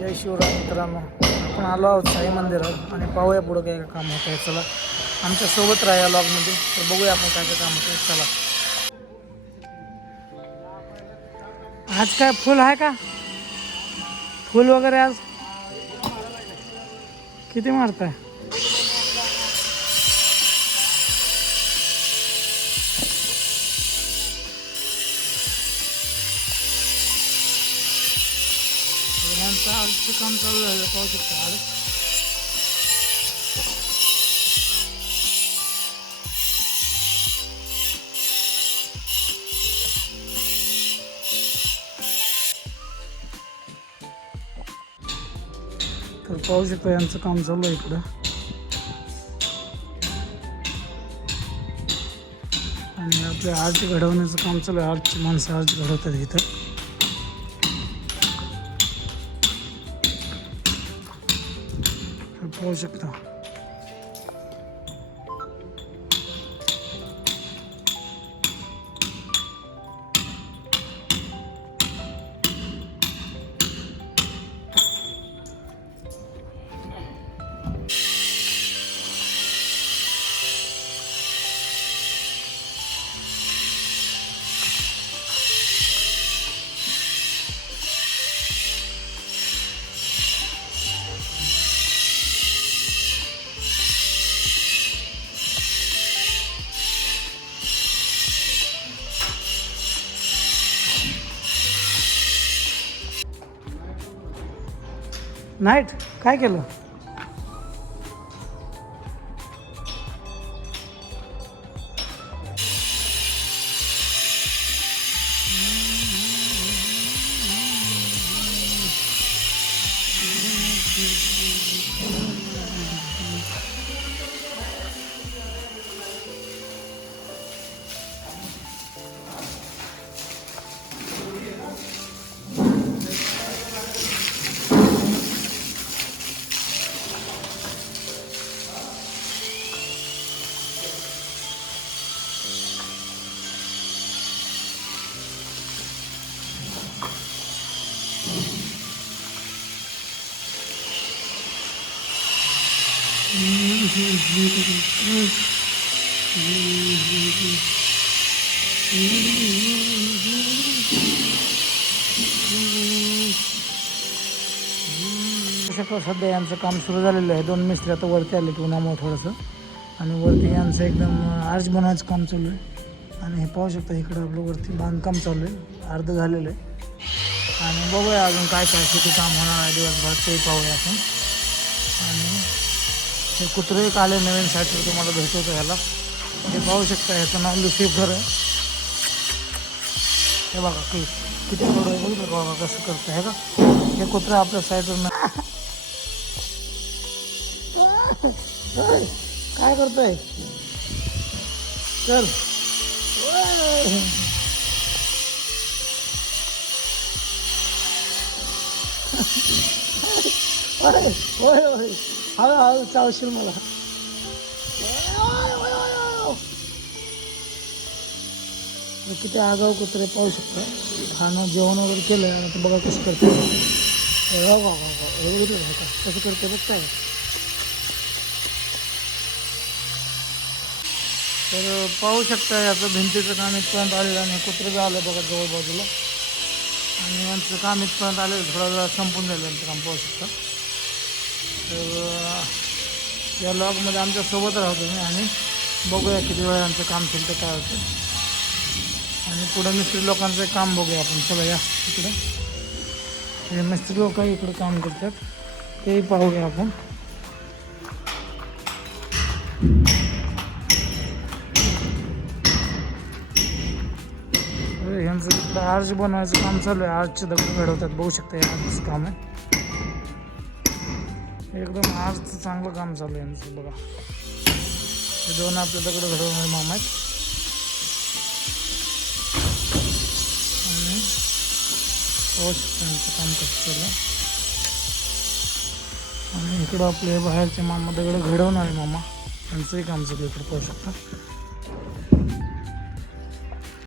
जय शिवराय मित्रांनो, आपण आलो आहोत साई मंदिरात आणि पाहूया पुढं काय काम होत आहे. चला आमच्या सोबत राहा या लॉगमध्ये, तर बघूया आपण काय काय काम होत आहे. चला. आज काय फुल आहे का? फुल वगैरे आज किती मारताय? आजचं काम चालू झालं, पाहू शकता. आज तर पाहू शकता यांचं काम चालू आहे इकडं. आणि आपल्या आरती घडवण्याचं काम चालू आहे. आरती माणसं आरती घडवतात इथं. पाहू शकता. नाईट काय केलं? सध्या यांचं काम सुरू झालेलं आहे. 2 मिस्त्री आता वरती आले की उन्हामुळे थोडंसं, आणि वरती यांचं एकदम आर्च बनवायचं काम चालू आहे. आणि हे पाहू शकता इकडं आपलं वरती बांधकाम चालू आहे, अर्ध झालेलं आहे. आणि बघूया अजून काय काय किती काम होणार आहे दिवसभर, ते पाहूया आपण. आणि हे कुत्रे एक आले नवीन साईटवर, तुम्हाला भेटवतो ह्याला. हे पाहू शकता, ह्याचं नाव लुसिफर आहे. हे बघा किती थोडं आहे बघितलं बघा कसं करतं आहे का. हे कुत्रे आपल्या साईटवर काय करतोय? चल होय होय, हळूहळू चावशील मला. किती आगाऊ कुत्रे पाहू शकता. खाणं जेवण वगैरे केलं आणि ते बघा कसं करते. कसं करते बघ काय. तर पाहू शकता याचं भिंतीचं काम इथपर्यंत आलेलं आणि कुत्रे आलं बघा जवळ बाजूला. आणि यांचं काम इथपर्यंत आलेलं, थोडा वेळा संपून जाईल यांचं काम, पाहू शकता. तर या लॉगमध्ये आमच्या सोबत राहतो मी, आणि बघूया किती वेळा यांचं काम केलं काय होतं. आणि पुढं मिस्त्री लोकांचं काम बघूया आपण. चला या इकडं. हे मिस्त्री लोक इकडं काम करतात, तेही पाहूया आपण. यांचं इकडं आर्च बनवायचं काम चालू आहे. आर्चचे दगड घडवतात, बघू शकता. हे आर्चचं काम आहे, एकदम आर्चचं चांगलं काम चालू आहे यांचं बघा. हे 2 आपले दगड घडवणारे मामा आहेत. आणि पाहू शकता यांचं काम कसं चालू आहे. आणि इकडं आपले बाहेरचे मामा दगड घडवणारे मामा, यांचंही काम चालू इकडं पाहू शकता.